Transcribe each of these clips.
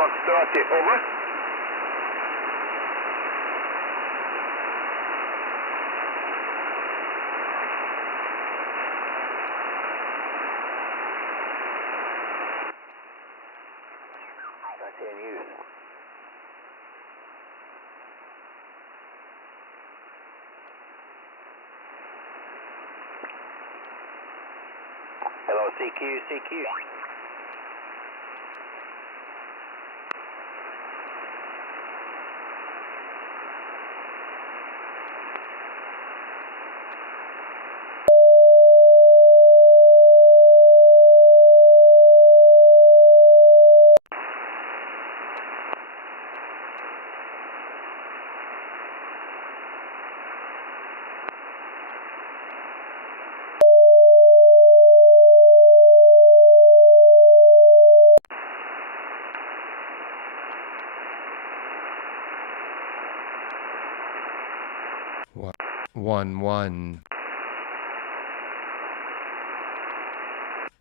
Foxtrot, over. That's in use. Hello, CQ. One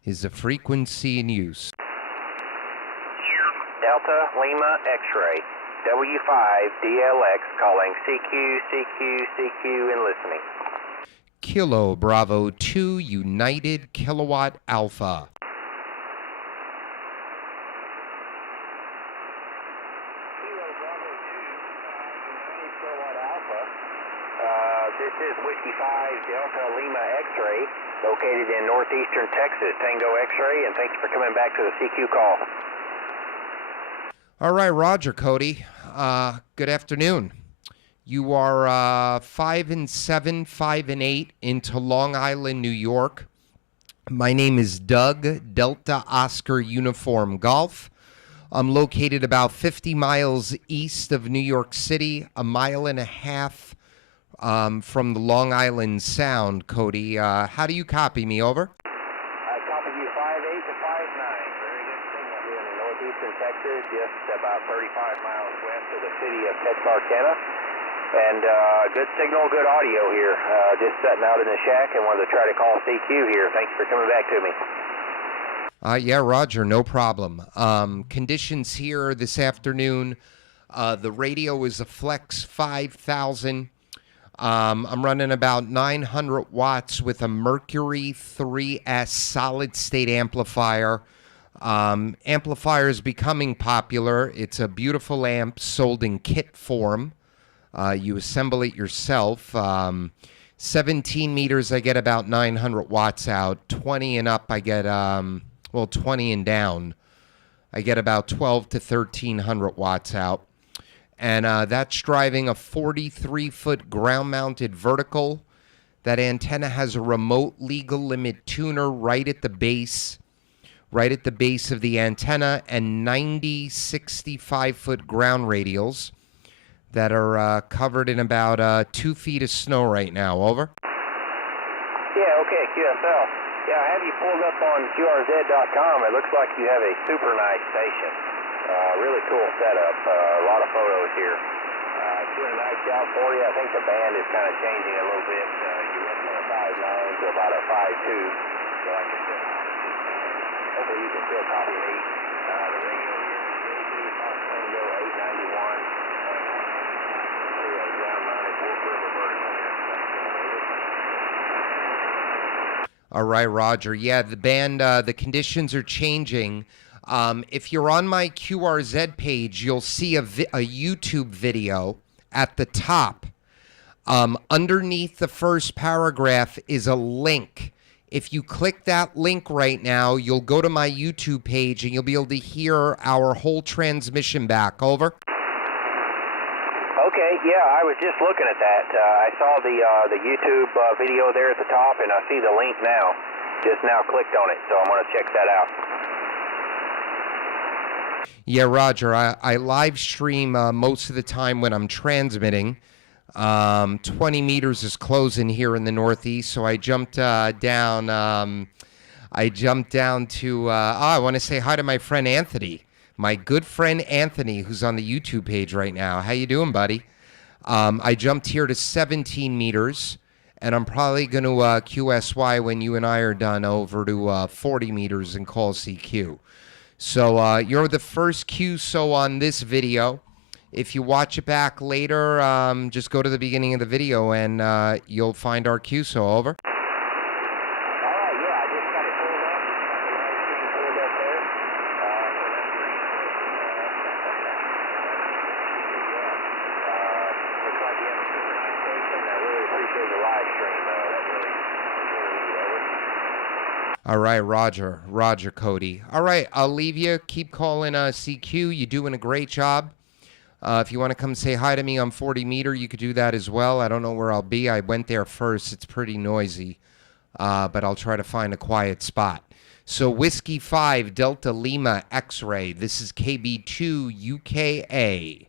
is a frequency in use. Delta Lima X-ray, W5DLX calling CQ and listening. Kilo Bravo 2 United Kilowatt Alpha. This is Whiskey 5 Delta Lima X-ray, located in northeastern Texas, Tango X-ray, and thank you for coming back to the CQ call. All right, Roger, Cody. Good afternoon. You are 5 and 7, 5 and 8 into Long Island, New York. My name is Doug, Delta Oscar Uniform Golf. I'm located about 50 miles east of New York City, a mile and a half from the Long Island Sound. Cody, how do you copy me? Over. I copy you 5-8 to 5-9. Very good signal here in northeastern Texas, just about 35 miles west of the city of Texarkana. And good signal, good audio here. Just sitting out in the shack and wanted to try to call CQ here. Thanks for coming back to me. Yeah, Roger, no problem. Conditions here this afternoon. The radio is a Flex 5000. I'm running about 900 watts with a Mercury III solid-state amplifier. Amplifier is becoming popular. It's a beautiful amp sold in kit form. You assemble it yourself. 17 meters, I get about 900 watts out. 20 and up, I get, 20 and down, I get about 12 to 1300 watts out. And that's driving a 43-foot ground-mounted vertical. That antenna has a remote legal limit tuner right at the base of the antenna, and 90 65-foot ground radials that are covered in about 2 feet of snow right now. Over. Yeah, okay, QSL. Yeah, I have you pulled up on QRZ.com. It looks like you have a super nice station. Really cool setup. A lot of photos here. Doing a nice job for you. I think the band is kind of changing a little bit. You went from a 5.9 to about a 5.2. So like I said, hopefully you can still copy me. The radio here is Tango 891. Ground-mounted Wolf River vertical here. All right, Roger. Yeah, the band, the conditions are changing. If you're on my QRZ page, you'll see a YouTube video at the top. Underneath the first paragraph is a link. If you click that link right now, you'll go to my YouTube page and you'll be able to hear our whole transmission back. Over. Okay, yeah, I was just looking at that. I saw the YouTube video there at the top, and I see the link now. Just now clicked on it, so I'm going to check that out. Yeah, Roger, I live stream most of the time when I'm transmitting. 20 meters is closing here in the Northeast, so I jumped down to, I want to say hi to my friend Anthony, my good friend Anthony, who's on the YouTube page right now. How you doing, buddy? I jumped here to 17 meters, and I'm probably going to QSY when you and I are done over to 40 meters and call CQ. So you're the first QSO on this video. If you watch it back later, just go to the beginning of the video and you'll find our QSO. Over. All right, Roger. Roger, Cody. All right, I'll leave you. Keep calling CQ. You're doing a great job. If you want to come say hi to me on 40 meter, you could do that as well. I don't know where I'll be. I went there first. It's pretty noisy, but I'll try to find a quiet spot. So Whiskey 5, Delta Lima X-Ray. This is KB2 UKA.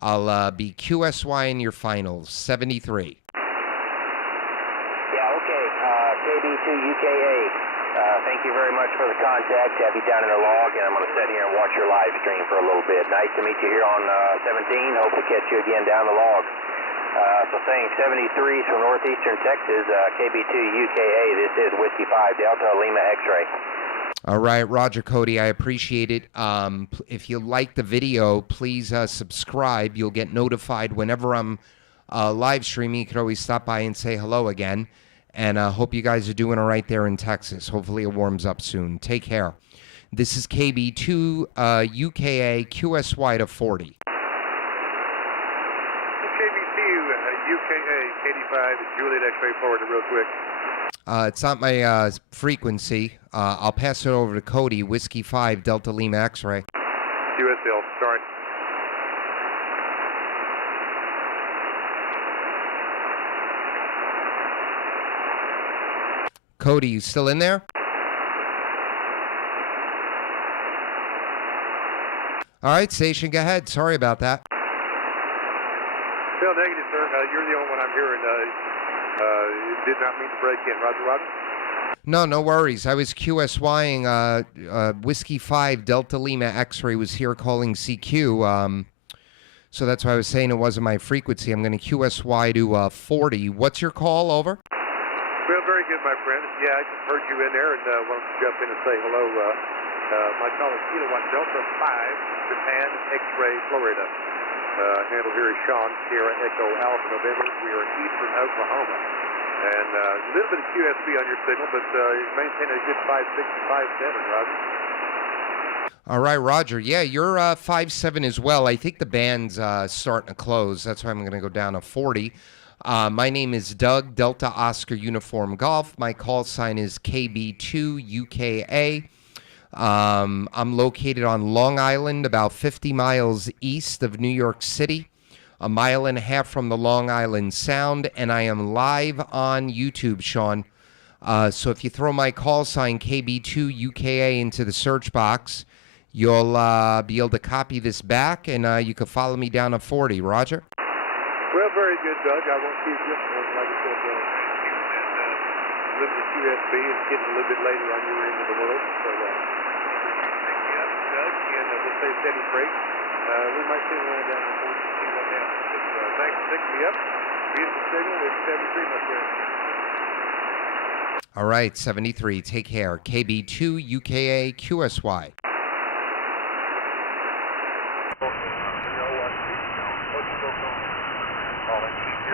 I'll be QSY in your finals, 73. Yeah, okay. KB2 UKA. Thank you very much for the contact. Have you down in the log, and I'm going to sit here and watch your live stream for a little bit. Nice to meet you here on 17. Hope to catch you again down the log. So saying 73s from northeastern Texas, KB2 UKA. This is Whiskey 5 Delta Lima X-Ray. All right, Roger, Cody, I appreciate it. If you like the video, please subscribe. You'll get notified whenever I'm live streaming. You can always stop by and say hello again. And I hope you guys are doing all right there in Texas. Hopefully it warms up soon. Take care. This is KB2 UKA QSY to 40. KB2 UKA 85 Juliet X-ray Florida real quick. It's not my frequency. I'll pass it over to Cody. Whiskey 5 Delta Lima X-ray. QSL, sorry. Cody, you still in there? All right, station, go ahead. Sorry about that. Still negative, sir. You're the only one I'm hearing. Did not mean to break in. Roger, Roger. No worries. I was QSYing. Whiskey 5 Delta Lima X-ray was here calling CQ. So that's why I was saying it wasn't my frequency. I'm going to QSY to 40. What's your call? Over. Well, very good, my friend. Yeah, I just heard you in there, and wanted to jump in and say hello. My call is Kilowatt Delta 5, Japan, X-ray, Florida. Handle here is Sean, Sierra, Echo, Alpha, November. We are in eastern Oklahoma. And a little bit of QSB on your signal, but maintain a good 5.6 to 5.7, Roger. All right, Roger. Yeah, you're 5.7 as well. I think the band's starting to close. That's why I'm going to go down to 40. My name is Doug, Delta Oscar Uniform Golf. My call sign is KB2 UKA. I'm located on Long Island, about 50 miles east of New York City, a mile and a half from the Long Island Sound, and I am live on YouTube, Sean. So if you throw my call sign KB2 UKA into the search box, you'll be able to copy this back, and you can follow me down to 40. Roger? Well, very good, Doug. I won't keep you. Like I said, a little bit of QSB is getting a little bit later on your end of the world. So, pick me up, Doug, and we'll stay steady freight. We might see one down on 40 to see what happens. But thanks for picking me up. Beautiful signal with 73, my friend. All right, 73. Take care. KB2 UKA QSY. Calling CQ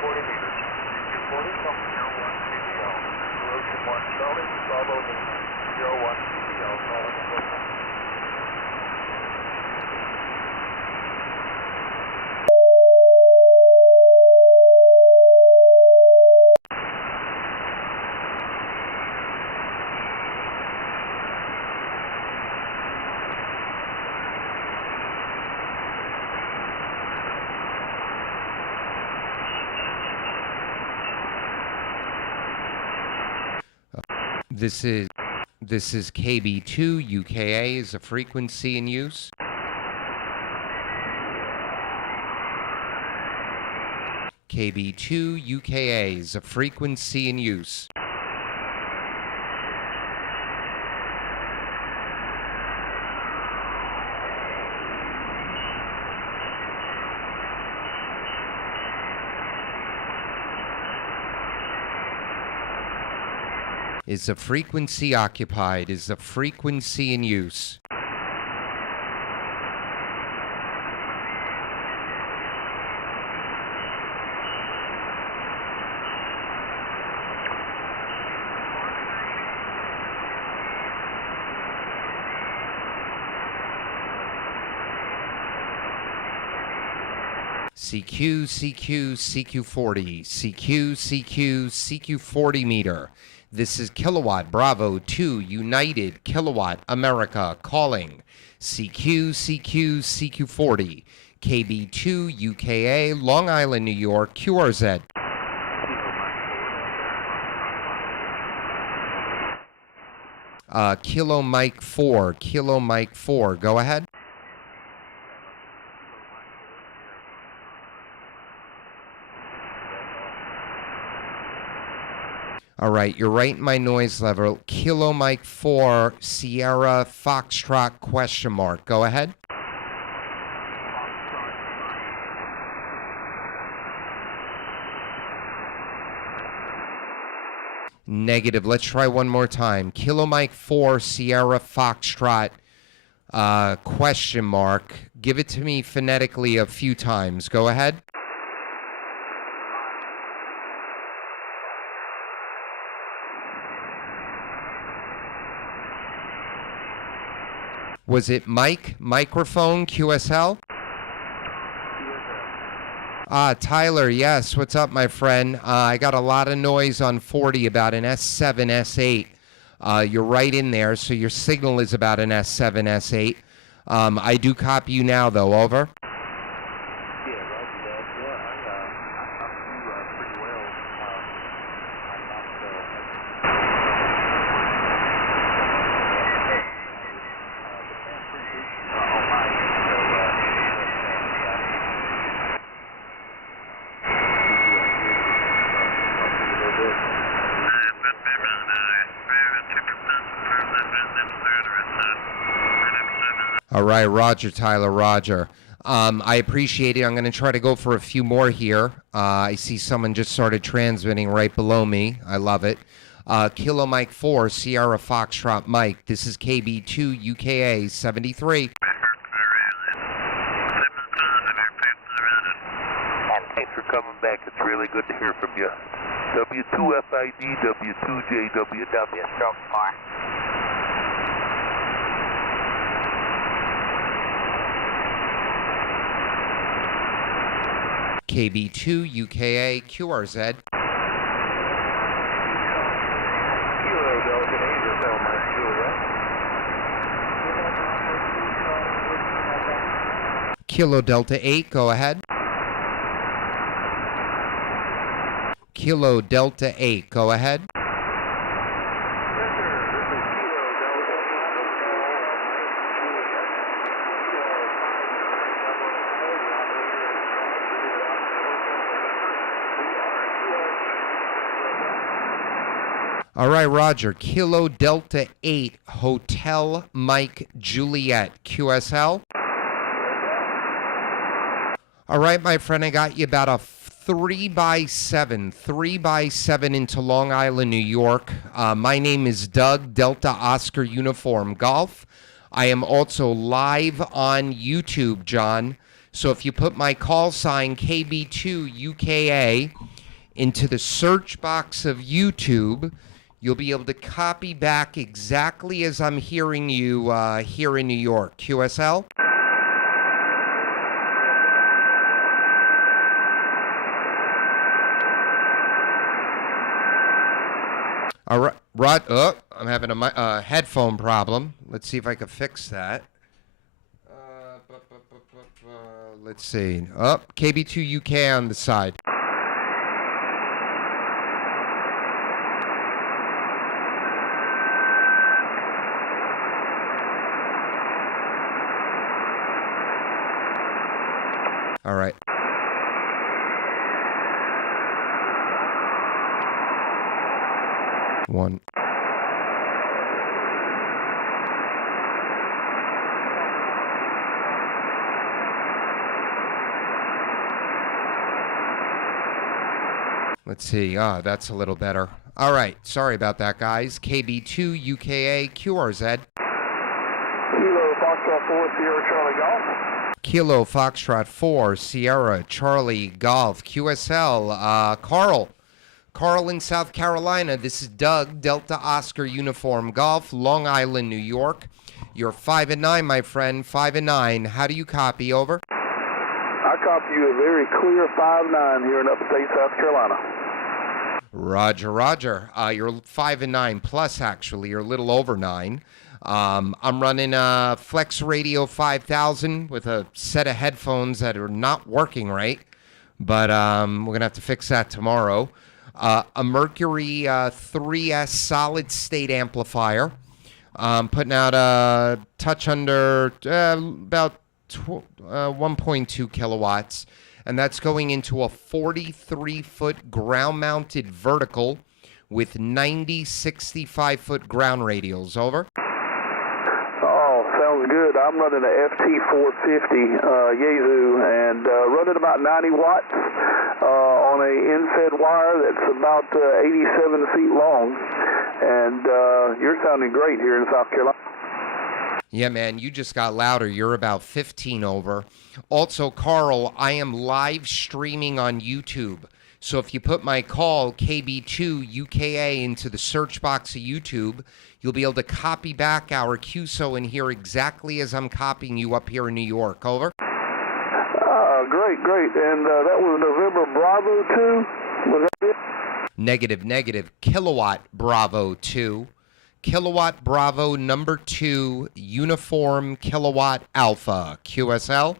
40 meters. CQ 40 from 01 CBL. Ocean 1 Charlie, Bravo 01 CBL, calling equipment. This is KB2 UKA is a frequency in use. KB2 UKA is a frequency in use. Is the frequency occupied? Is the frequency in use? CQ, CQ, CQ40, CQ, CQ, CQ40 meter. This is Kilowatt Bravo 2 United Kilowatt America calling. CQ, CQ, CQ40, KB2 UKA, Long Island, New York, QRZ. Kilo Mike 4, Kilo Mike 4, go ahead. All right, you're right in my noise level. Kilo Mike 4, Sierra Foxtrot question mark. Go ahead. Negative. Let's try one more time. Kilo Mike 4, Sierra Foxtrot question mark. Give it to me phonetically a few times. Go ahead. Was it Mike, microphone, QSL? Tyler, yes. What's up, my friend? I got a lot of noise on 40 about an S7, S8. You're right in there, so your signal is about an S7, S8. I do copy you now, though. Over. All right, Roger, Tyler, Roger. I appreciate it. I'm going to try to go for a few more here. I see someone just started transmitting right below me. I love it. Kilo Mike 4, Sierra Foxtrot Mike. This is KB2 UKA 73. Thanks for coming back. It's really good to hear from you. W2FID, W2JWW. Stroke 4. KB2 UKA QRZ. Kilo Delta 8, go ahead. Kilo Delta 8, go ahead. All right, Roger. Kilo Delta 8, Hotel Mike Juliet, QSL. All right, my friend, I got you about a 3x7 into Long Island, New York. My name is Doug, Delta Oscar Uniform Golf. I am also live on YouTube, John. So if you put my call sign KB2 UKA into the search box of YouTube, you'll be able to copy back exactly as I'm hearing you here in New York. QSL? All right, Rod. Oh, I'm having a headphone problem. Let's see if I can fix that. Let's see. Oh, KB2 UK on the side. All right. One. Let's see. That's a little better. All right. Sorry about that, guys. KB2 UKA QRZ. Kilo Foxtrot 4 Sierra Charlie Golf. Kilo Foxtrot 4 Sierra Charlie Golf QSL. Carl in South Carolina. This is Doug, Delta Oscar Uniform Golf, Long Island, New York. You're 5-9, my friend. 5-9. How do you copy? Over. I copy you a very clear 5-9 here in upstate South Carolina. Roger, Roger. You're 5-9 plus, actually. You're a little over 9. I'm running a Flex Radio 5000 with a set of headphones that are not working right, but we're going to have to fix that tomorrow. A Mercury 3S solid state amplifier. Putting out a touch under about 1.2 kilowatts, and that's going into a 43-foot ground-mounted vertical with 90 65-foot ground radials. Over. Oh, sounds good. I'm running a FT450 Yaesu and running about 90 watts on a in-fed wire that's about 87 feet long, and you're sounding great here in South Carolina. Yeah, man, you just got louder. You're about 15 over. Also, Carl, I am live streaming on YouTube. So if you put my call, KB2 UKA, into the search box of YouTube, you'll be able to copy back our QSO and hear exactly as I'm copying you up here in New York. Over. Great. And that was November Bravo 2? Was that it? Negative. Kilowatt Bravo 2. Kilowatt Bravo number 2, Uniform Kilowatt Alpha, QSL?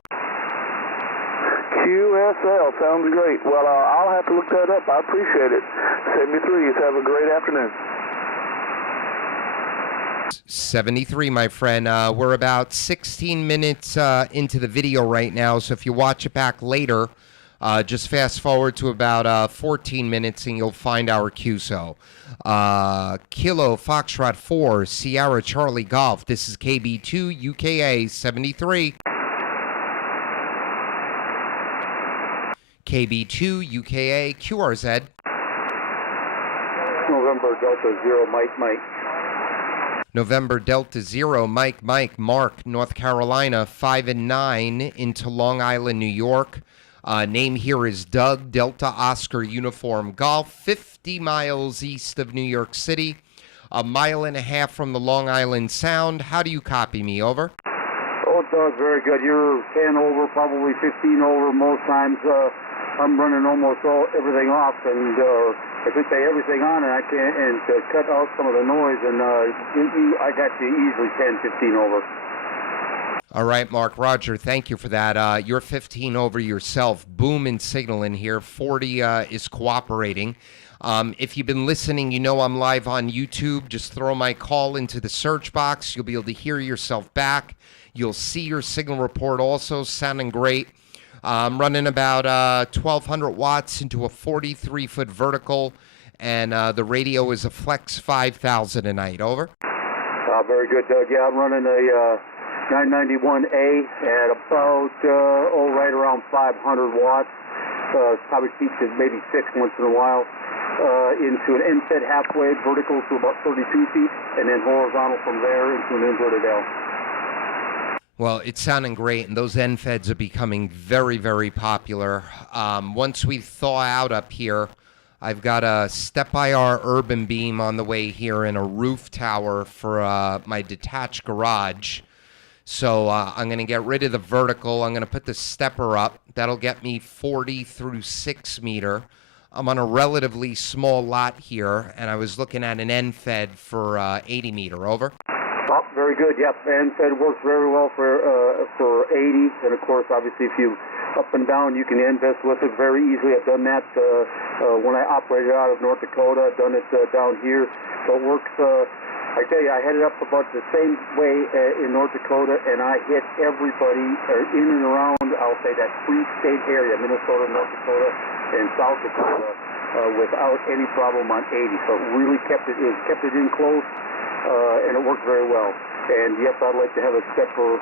QSL, sounds great. Well, I'll have to look that up. I appreciate it. 73, have a great afternoon. 73, my friend. We're about 16 minutes into the video right now, so if you watch it back later, just fast forward to about 14 minutes and you'll find our QSO. Kilo Foxtrot 4 Sierra Charlie Golf. This is KB2 UKA 73. KB2 UKA QRZ. November Delta 0 Mike. November Delta 0 Mike Mark, North Carolina. 5-9 into Long Island, New York. Name here is Doug, Delta Oscar Uniform Golf, 50 miles east of New York City, a mile and a half from the Long Island Sound. How do you copy me? Over. Oh, Doug, very good. You're 10 over, probably 15 over most times. I'm running almost everything off, and I could say everything on, and I can't, and to cut out some of the noise, and I got you easily 10, 15 over. All right, Mark. Roger, thank you for that. You're 15 over yourself. Boom and signaling here. 40 is cooperating. If you've been listening, you know I'm live on YouTube. Just throw my call into the search box. You'll be able to hear yourself back. You'll see your signal report also sounding great. I'm running about 1,200 watts into a 43-foot vertical, and the radio is a Flex 5000 tonight. Over. Very good, Doug. Yeah, I'm running a 991A at about, right around 500 watts. Probably keeps it maybe 6 once in a while. Into an end-fed halfway vertical to about 32 feet, and then horizontal from there into an inverted L. Well, it's sounding great, and those end feds are becoming very, very popular. Once we thaw out up here, I've got a step-IR urban beam on the way here and a roof tower for my detached garage. So I'm going to get rid of the vertical. I'm going to put the stepper up. That'll get me 40 through 6 meter. I'm on a relatively small lot here, and I was looking at an end fed for 80 meter. Over. Oh, very good. Yep, and it works very well for 80. And of course, obviously, if you up and down, you can invest with it very easily. I've done that when I operated out of North Dakota. I've done it down here, so it works. I tell you, I headed up about the same way in North Dakota, and I hit everybody in and around. I'll say that free state area, Minnesota, North Dakota, and South Dakota, without any problem on 80. So it really kept it in close. And it worked very well. And yes, I'd like to have a stepper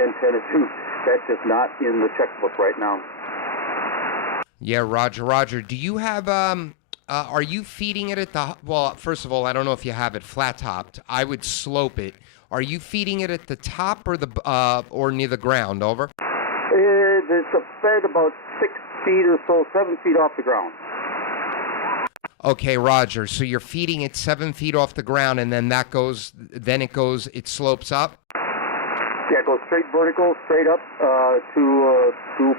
antenna too. That's just not in the checkbook right now. Yeah, Roger. Do you have Are you feeding it at the, well, first of all, I don't know if you have it flat topped. I would slope it. Are you feeding it at the top or the or near the ground? Over. It's fed about 6 feet or so, 7 feet off the ground. Okay, Roger. So you're feeding it 7 feet off the ground, and then it slopes up? Yeah, it goes straight vertical, straight up to a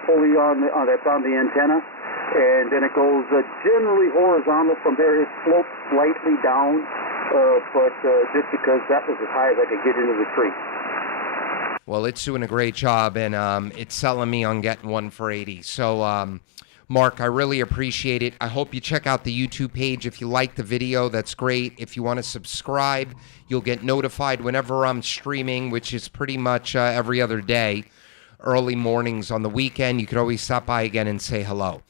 pulley that's on the antenna, and then it goes generally horizontal. From there, it slopes slightly down, but just because that was as high as I could get into the tree. Well, it's doing a great job, and it's selling me on getting one for 80. So, Mark, I really appreciate it. I hope you check out the YouTube page. If you like the video, that's great. If you want to subscribe, you'll get notified whenever I'm streaming, which is pretty much every other day, early mornings. On the weekend, you could always stop by again and say hello.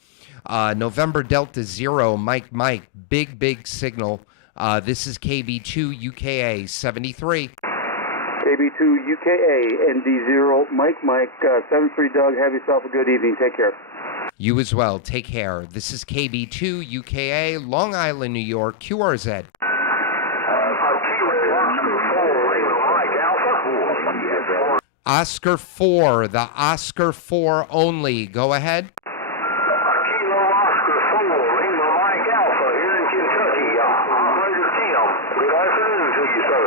November Delta Zero, Mike, big signal. This is KB2 UKA 73. KB2 UKA ND0 Mike 73 Doug. Have yourself a good evening. Take care. You as well. Take care. This is KB2 UKA, Long Island, New York, QRZ. Oscar 4, the Oscar 4 only. Go ahead. Kilo Oscar 4, Lima Mike Alpha here in Kentucky. Operator Tim, good afternoon to you, sir.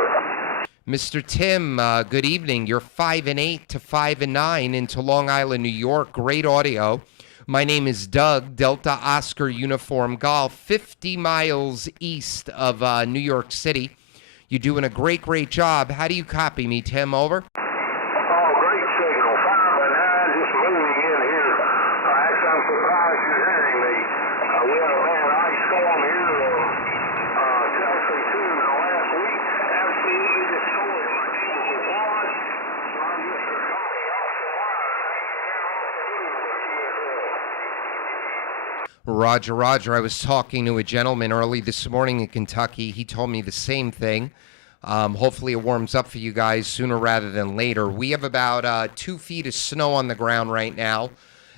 Mr. Tim, good evening. You're 5 and 8 to 5 and 9 into Long Island, New York. Great audio. My name is Doug, Delta Oscar Uniform Golf, 50 miles east of New York City. You're doing a great job. How do you copy me, Tim? Over. Oh, great signal. 5 and 9, just moving in here. Actually, I'm surprised you're hearing me. We had a bad ice storm here, Chelsea, too, in the last week. Absolutely destroyed my chemical pond. So I'm just a copy off the wire. Roger. I was talking to a gentleman early this morning in Kentucky. He told me the same thing. Hopefully it warms up for you guys sooner rather than later. We have about 2 feet of snow on the ground right now,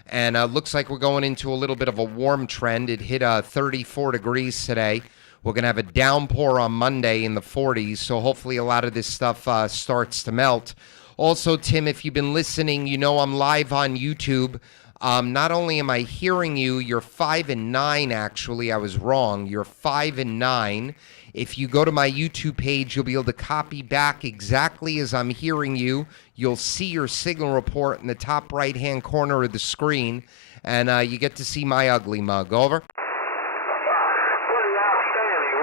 and looks like we're going into a little bit of a warm trend. It hit 34 degrees today. We're going to have a downpour on Monday in the 40s, so hopefully a lot of this stuff starts to melt. Also, Tim, if you've been listening, you know I'm live on YouTube. Not only am I hearing you, you're 5 and 9, actually. I was wrong. You're 5 and 9. If you go to my YouTube page, you'll be able to copy back exactly as I'm hearing you. You'll see your signal report in the top right-hand corner of the screen, and you get to see my ugly mug. Over. Pretty outstanding.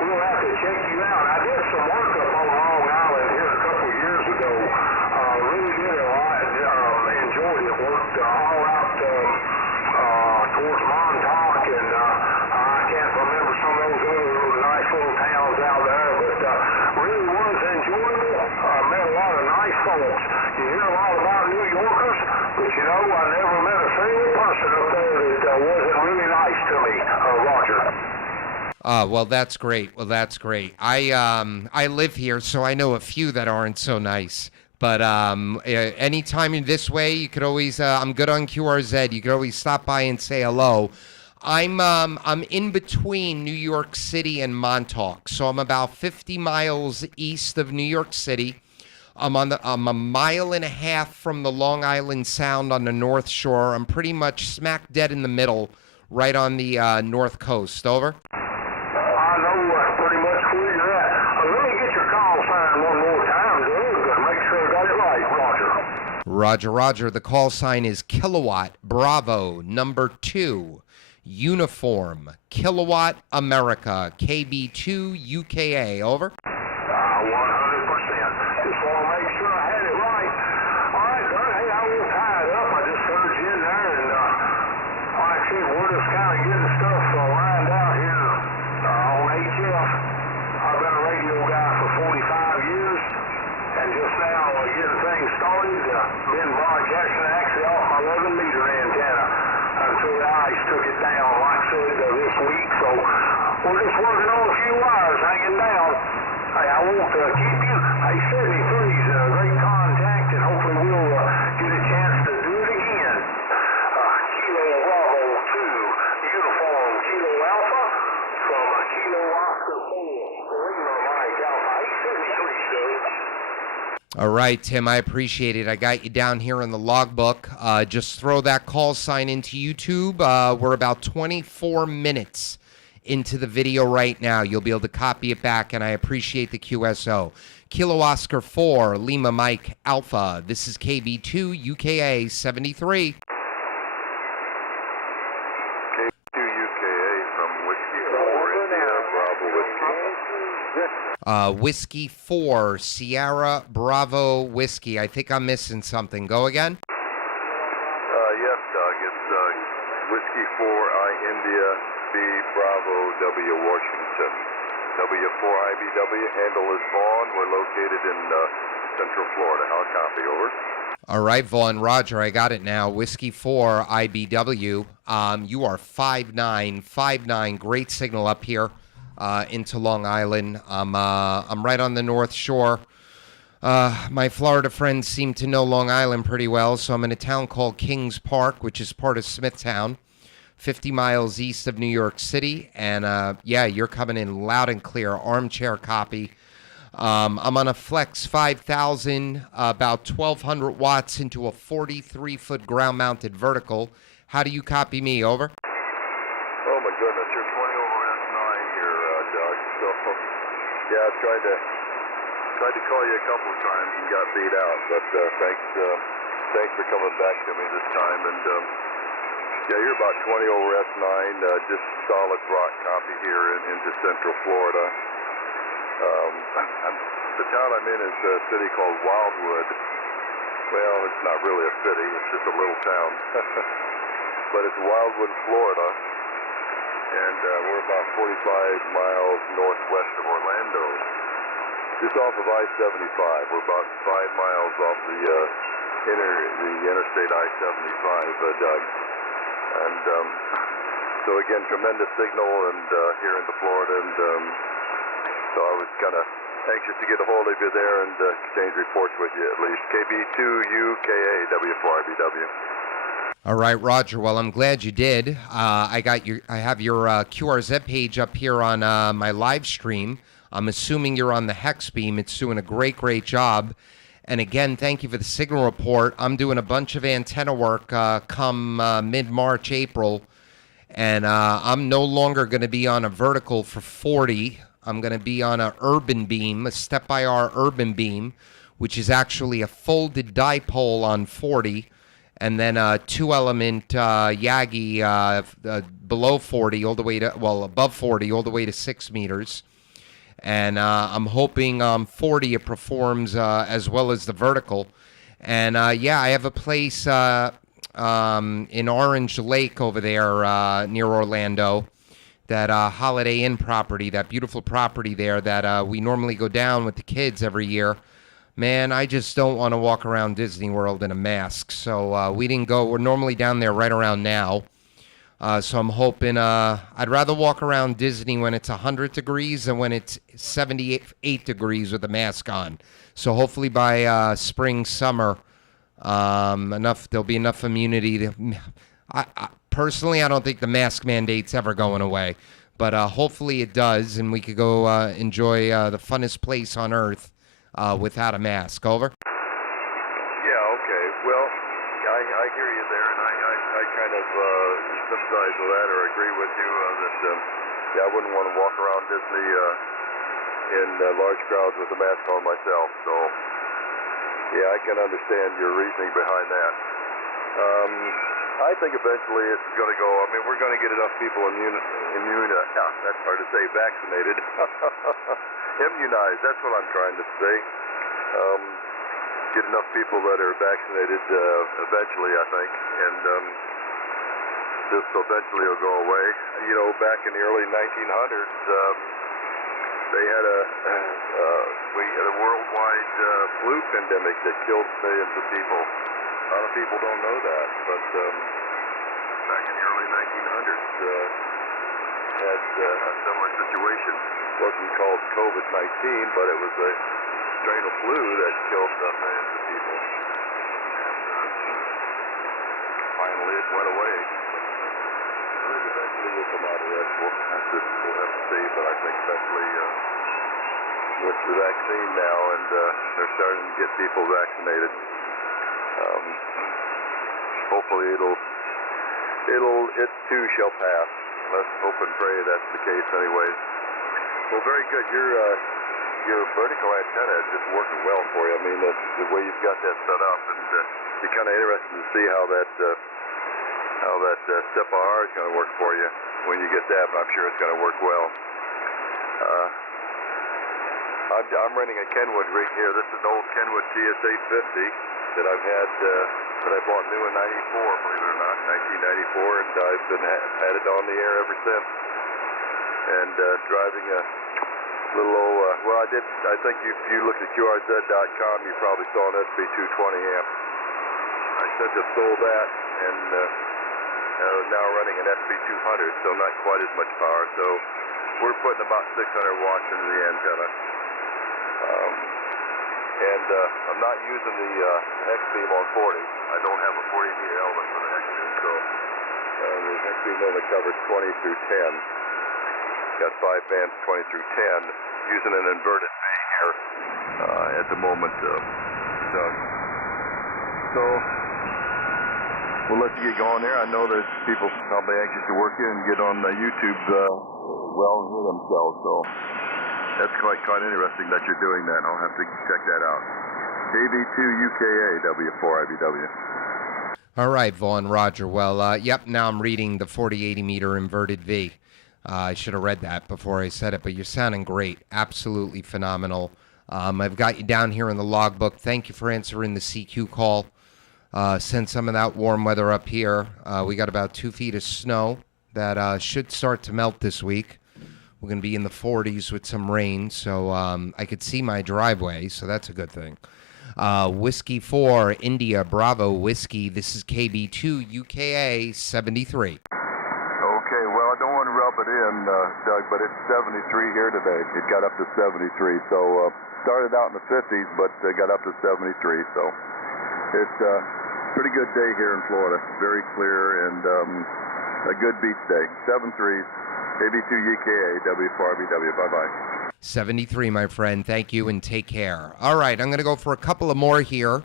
We'll have to check you out. I did some work up on Long Island here a couple of years ago. Really did a lot. Enjoyed it. Worked all out towards Montauk, and I can't remember some of those other nice little towns out there, but really was enjoyable. Met a lot of nice folks. You hear a lot about New Yorkers, but you know, I never met a single person up there that wasn't really nice to me, Roger. Well, that's great. I live here, so I know a few that aren't so nice. But anytime you're this way, you could always. I'm good on QRZ. You could always stop by and say hello. I'm in between New York City and Montauk, so I'm about 50 miles east of New York City. I'm a mile and a half from the Long Island Sound on the North Shore. I'm pretty much smack dead in the middle, right on the North Coast. Over. I know pretty much where you're at. Let me get your call sign one more time, Doug. Make sure I got it right, Roger. Roger. The call sign is Kilowatt Bravo number 2. Uniform, Kilowatt America, KB2 UKA, over. 100%. Just want to make sure I had it right. All right, Doug, hey, I won't tie it up. I just heard you in there, and like I said, we're just kind of getting stuff lined out here on HF. I've been a radio guy for 45 years, and just now getting things started. Been broadcasting actually off my 11-meter antenna until the ice took it down, like I said, this week. So we're just working on a few wires hanging down. Hey, I won't keep you. Hey, 73's a great contact, and hopefully we'll get a chance to do it again. Kilo Bravo 2, Uniform Kilo Alpha. right, Tim, I appreciate it. I got you down here in the logbook. Just throw that call sign into YouTube. We're about 24 minutes into the video right now. You'll be able to copy it back, and I appreciate the QSO. Kilo Oscar 4, Lima Mike Alpha. This is KB2 UKA 73. K2 UKA from Whiskey 4 India, Bravo Whiskey. Whiskey 4, Sierra Bravo Whiskey. I think I'm missing something. Go again? Yes, Doug. It's Whiskey 4 I India, B Bravo W Washington. W4IBW, handle is Vaughn. We're located in Central Florida. How copy, over? All right, Vaughn. Roger, I got it now. Whiskey 4 IBW. You are 5'9", great signal up here into Long Island. I'm right on the North Shore. My Florida friends seem to know Long Island pretty well, so I'm in a town called Kings Park, which is part of Smithtown, 50 miles east of New York City. And yeah, you're coming in loud and clear, armchair copy. I'm on a Flex 5000, about 1,200 watts into a 43-foot ground-mounted vertical. How do you copy me? Over. Oh my goodness, you're 20 over S9 here, Doug. So yeah, I tried to call you a couple of times and got beat out, but thanks for coming back to me this time. And yeah, you're about 20 over S9, just solid rock copy here into Central Florida. The town I'm in is a city called Wildwood. Well, it's not really a city, it's just a little town. But it's Wildwood, Florida, and we're about 45 miles northwest of Orlando, just off of I-75. We're about 5 miles off the interstate I-75, Doug. And so again, tremendous signal and here into Florida, and so I was kind of anxious to get a hold of you there and exchange reports with you at least. KB2UKA W4IBW. All right, Roger. Well, I'm glad you did. I have your QRZ page up here on my live stream. I'm assuming you're on the hex beam. It's doing a great job. And again, thank you for the signal report. I'm doing a bunch of antenna work come mid-March, April, and I'm no longer going to be on a vertical for 40. I'm going to be on an urban beam, a step-by-R urban beam, which is actually a folded dipole on 40, and then a two-element Yagi below 40 all the way to, well, above 40 all the way to 6 meters. And I'm hoping 40 it performs as well as the vertical. And yeah, I have a place in Orange Lake over there near Orlando, that Holiday Inn property, that beautiful property there that we normally go down with the kids every year. Man, I just don't want to walk around Disney World in a mask. So we didn't go. We're normally down there right around now. So I'm hoping, I'd rather walk around Disney when it's 100 degrees than when it's 78 degrees with a mask on. So hopefully by spring, summer, there'll be enough immunity to, personally, I don't think the mask mandate's ever going away, but hopefully it does, and we could go enjoy the funnest place on earth without a mask. Over. Yeah, okay. Well, I hear you there, and I kind of sympathize with that or agree with you that yeah, I wouldn't want to walk around Disney in large crowds with a mask on myself. So yeah, I can understand your reasoning behind that. I think eventually it's going to go. I mean, we're going to get enough people that's hard to say, vaccinated. Immunized, that's what I'm trying to say. Get enough people that are vaccinated eventually, I think, and this eventually will go away. You know, back in the early 1900s, they had we had a worldwide flu pandemic that killed millions of people. A lot of people don't know that, but back in the early 1900s, had a similar situation. It wasn't called COVID-19, but it was a strain of flu that killed millions of people. And finally, it went away. I think eventually we'll come out of this. We'll have to see, but I think eventually with the vaccine now, and they're starting to get people vaccinated. Hopefully it too shall pass. Let's hope and pray that's the case anyways. Well, very good. Your vertical antenna is just working well for you. I mean, the way you've got that set up, and you're kind of interested to see how that step R is going to work for you when you get that, but I'm sure it's going to work well. I'm running a Kenwood rig here. This is an old Kenwood TS850 that I've had, that I bought new in 94, believe it or not, 1994, and I've had it on the air ever since. And driving a little old, I think if you looked at QRZ.com, you probably saw an SB220 amp. I since have sold that, and now running an SB200, so not quite as much power. So we're putting about 600 watts into the antenna. I'm not using the X-beam on 40. I don't have a 40 meter element for the X-beam, so the X-beam only covers 20 through 10. Got 5 bands, 20 through 10, using an inverted V here at the moment, Doug. So we'll let you get going there. I know there's people probably anxious to work in and get on YouTube well and hear themselves. So that's quite interesting that you're doing that. I'll have to check that out. KV2UKA W4IBW. All right, Vaughn, Roger. Well, yep, now I'm reading the 4080 meter inverted V. I should have read that before I said it, but you're sounding great. Absolutely phenomenal. I've got you down here in the logbook. Thank you for answering the CQ call. Send some of that warm weather up here. We got about 2 feet of snow that should start to melt this week. We're going to be in the 40s with some rain, so I could see my driveway, so that's a good thing. Whiskey 4, India, Bravo, Whiskey. This is KB2, UKA 73. Okay, well, I don't want to rub it in, Doug, but it's 73 here today. It got up to 73, so started out in the 50s, but got up to 73, so it's a pretty good day here in Florida. Very clear and a good beach day. 7-3, AB2 UKA, W4BW. Bye-bye. 73, my friend. Thank you and take care. All right, I'm going to go for a couple of more here.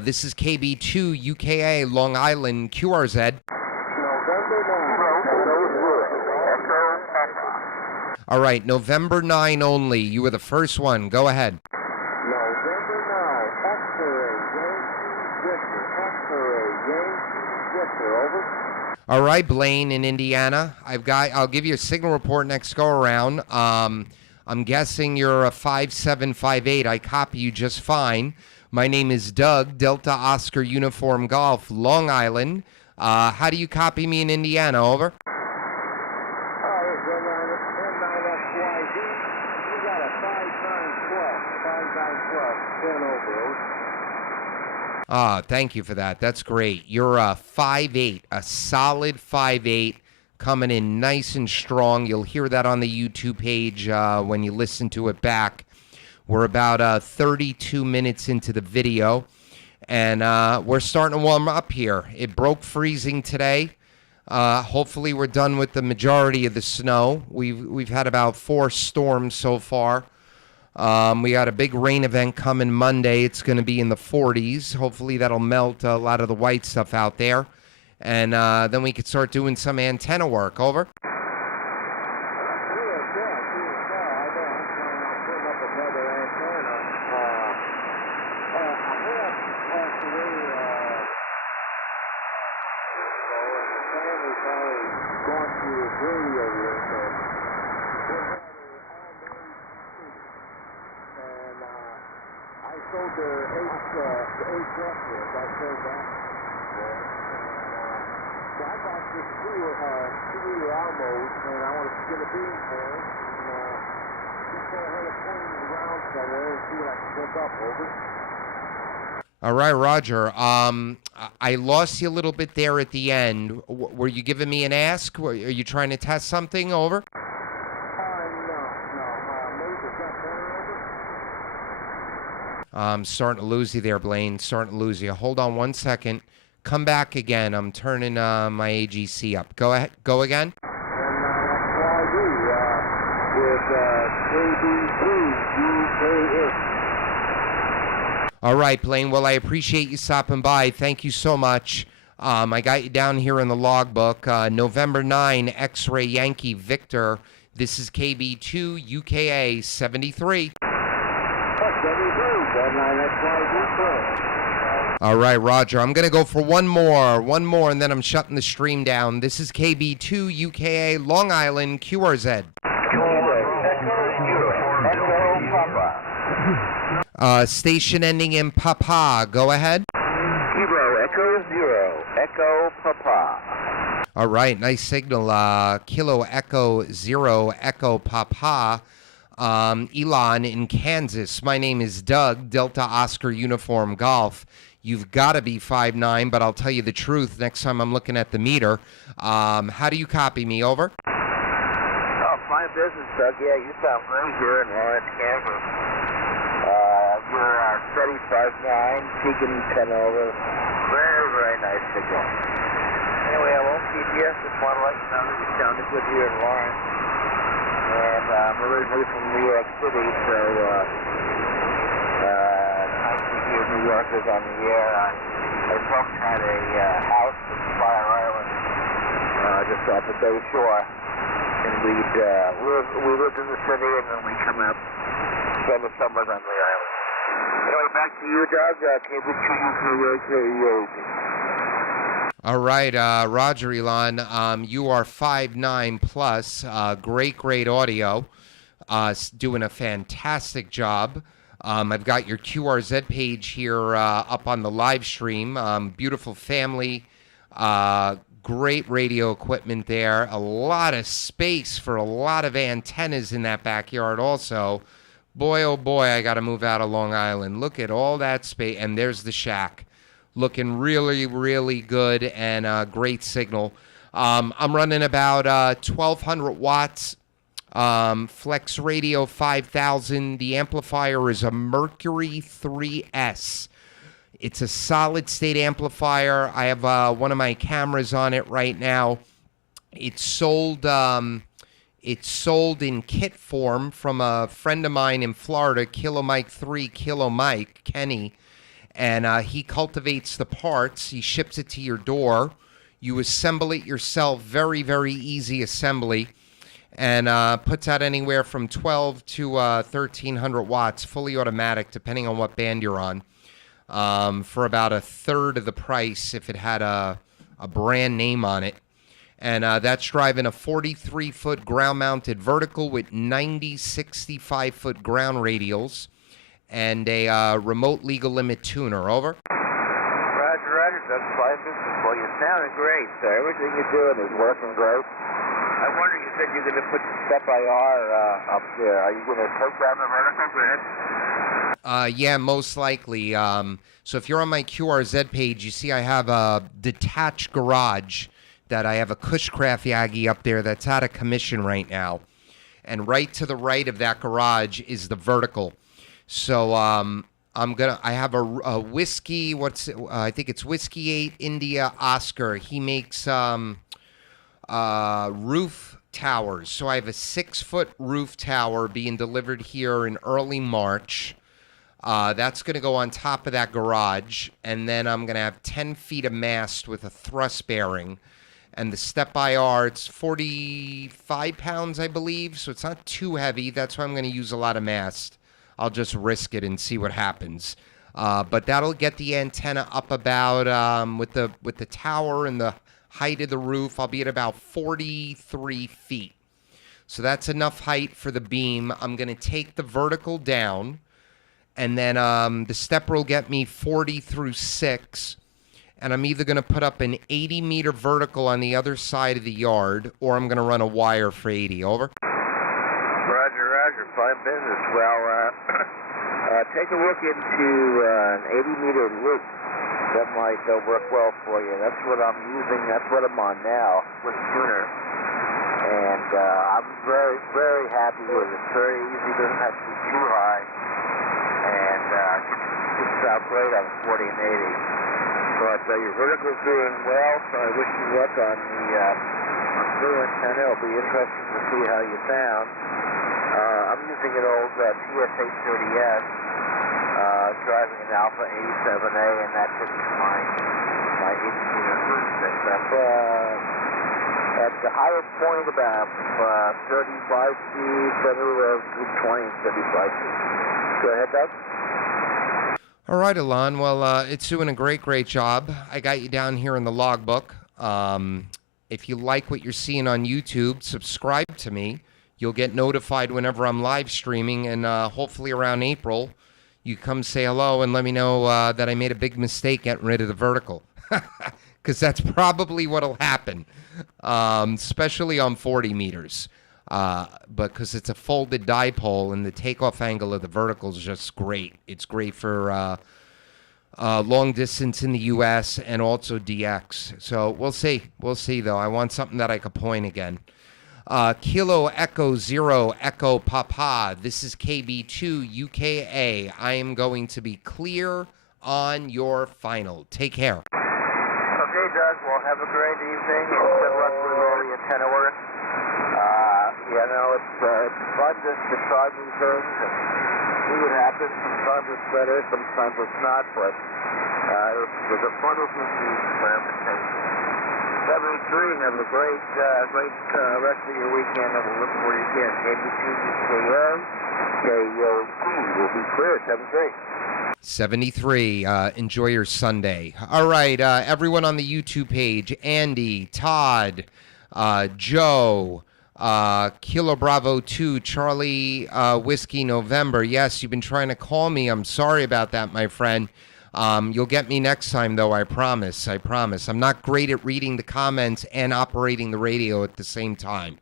This is KB2 UKA, Long Island, QRZ. All right, November 9 only. You were the first one. Go ahead. November 9, X-ray, Yankee, Victor, over. All right, Blaine in Indiana. I'll give you a signal report next go around. I'm guessing you're a 5758. I copy you just fine. My name is Doug, Delta Oscar Uniform Golf, Long Island. How do you copy me in Indiana? Over. Thank you for that. That's great. You're a 5'8", a solid 5'8", coming in nice and strong. You'll hear that on the YouTube page when you listen to it back. We're about 32 minutes into the video, and we're starting to warm up here. It broke freezing today. Hopefully we're done with the majority of the snow. We've had about 4 storms so far. We got a big rain event coming Monday. It's going to be in the 40s. Hopefully that'll melt a lot of the white stuff out there. And then we could start doing some antenna work. Over. All right, Roger. I lost you a little bit there at the end. Were you giving me an ask? Are you trying to test something? Over. I'm starting to lose you there, Blaine. Starting to lose you. Hold on one second. Come back again. I'm turning my AGC up. Go ahead. Go again. And that's what I do with KB2 All right, Blaine. Well, I appreciate you stopping by. Thank you so much. I got you down here in the logbook. November 9, X-Ray Yankee Victor. This is KB2 UKA 73. All right, Roger. I'm going to go for one more, and then I'm shutting the stream down. This is KB2 UKA Long Island QRZ. Station ending in Papa. Go ahead. Kilo Echo 0, Echo Papa. All right, nice signal. Kilo Echo 0, Echo Papa. Elon in Kansas. My name is Doug, Delta Oscar Uniform Golf. You've got to be 5'9", but I'll tell you the truth next time I'm looking at the meter. How do you copy me? Over. Oh, fine business, Doug. Yeah, you sound great here in Lawrence, Kansas. You're steady 5'9", peaking 10 over. Very, very nice signal. Anyway, I won't keep you. Just want to let you know that you sounded good here in Lawrence. And I'm originally from New York City, so nice to hear New Yorkers on the air. My folks had a house in Fire Island, just off the Bay Shore. And we lived in the city, and then we come up, spend the summers on the island. Anyway, back to you, Doug. All right, Roger, Elon. You are 5'9" plus. Great audio. Doing a fantastic job. I've got your QRZ page here up on the live stream. Beautiful family. Great radio equipment there. A lot of space for a lot of antennas in that backyard also. Boy, oh boy, I got to move out of Long Island. Look at all that space. And there's the shack. Looking really good and great signal. I'm running about 1,200 watts. Flex Radio 5000. The amplifier is a Mercury 3S. It's a solid state amplifier. I have one of my cameras on it right now. It's sold in kit form from a friend of mine in Florida, Kilo Mike 3, Kilo Mike, Kenny. And he cultivates the parts. He ships it to your door. You assemble it yourself. Very easy assembly. And puts out anywhere from 12 to 1,300 watts, fully automatic, depending on what band you're on, for about a third of the price if it had a brand name on it. And that's driving a 43-foot ground-mounted vertical with 90 65-foot ground radials and a remote legal limit tuner. Over. Roger. That's fine business. Well, you're sounding great, so everything you're doing is working great. I wonder, you said you're going to put Step IR up there. Are you going to take down the vertical grid? Yeah, most likely. So if you're on my QRZ page, you see I have a detached garage that I have a Cushcraft Yagi up there that's out of commission right now. And right to the right of that garage is the vertical. So I have a whiskey, I think it's Whiskey 8 India Oscar. He makes roof towers. So I have a 6-foot roof tower being delivered here in early March. That's going to go on top of that garage. And then I'm going to have 10 feet of mast with a thrust bearing. And the Step IR, it's 45 pounds, I believe. So it's not too heavy. That's why I'm going to use a lot of mast. I'll just risk it and see what happens. But that'll get the antenna up about, with the tower and the height of the roof, I'll be at about 43 feet. So that's enough height for the beam. I'm going to take the vertical down, and then the stepper will get me 40 through 6. And I'm either going to put up an 80-meter vertical on the other side of the yard, or I'm going to run a wire for 80. Over. Roger. Fine business. Well, take a look into an 80-meter loop. That might work well for you. That's what I'm using. That's what I'm on now with tuner. And I'm very happy with it. It's very easy. Doesn't have to be too high. And just out great on 40 and 80. But your vertical's doing well, so I wish you luck on the new antenna. It'll be interesting to see how you sound. I'm using an old TS-830S. driving an Alpha 87A, and that didn't my 80-meter hertz pickup. At the highest point, about 35 feet, center of 20 and 35 feet. Go ahead, Doug. All right, Alon. Well, it's doing a great job. I got you down here in the logbook. If you like what you're seeing on YouTube, subscribe to me. You'll get notified whenever I'm live streaming, and hopefully around April, you come say hello and let me know that I made a big mistake getting rid of the vertical, because that's probably what'll happen, especially on 40 meters. Because it's a folded dipole, and the takeoff angle of the vertical is just great. It's great for long distance in the U.S. and also DX. So we'll see. We'll see, though. I want something that I could point again. Kilo Echo Zero Echo Papa. This is KB2 UKA. I am going to be clear on your final. Take care. Okay, Doug. Well, have a great evening, and good luck with all the antenna work. It's fun just to try new things and see what happens. Sometimes it's better, sometimes it's not, but it's a fun experimentation. 73, have a great rest of your weekend, and we'll look for you again. KB2UKA, KOC will be clear. 73. 73. Enjoy your Sunday. All right, everyone on the YouTube page, Andy, Todd, Joe, Kilo Bravo 2, Charlie Whiskey November. Yes, you've been trying to call me. I'm sorry about that, my friend. You'll get me next time, though, I promise. I promise. I'm not great at reading the comments and operating the radio at the same time.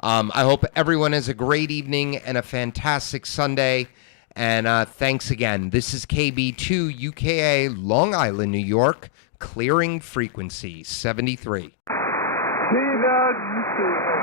I hope everyone has a great evening and a fantastic Sunday. And thanks again. This is KB2 UKA, Long Island, New York, clearing frequency 73. See you, Doug. You too.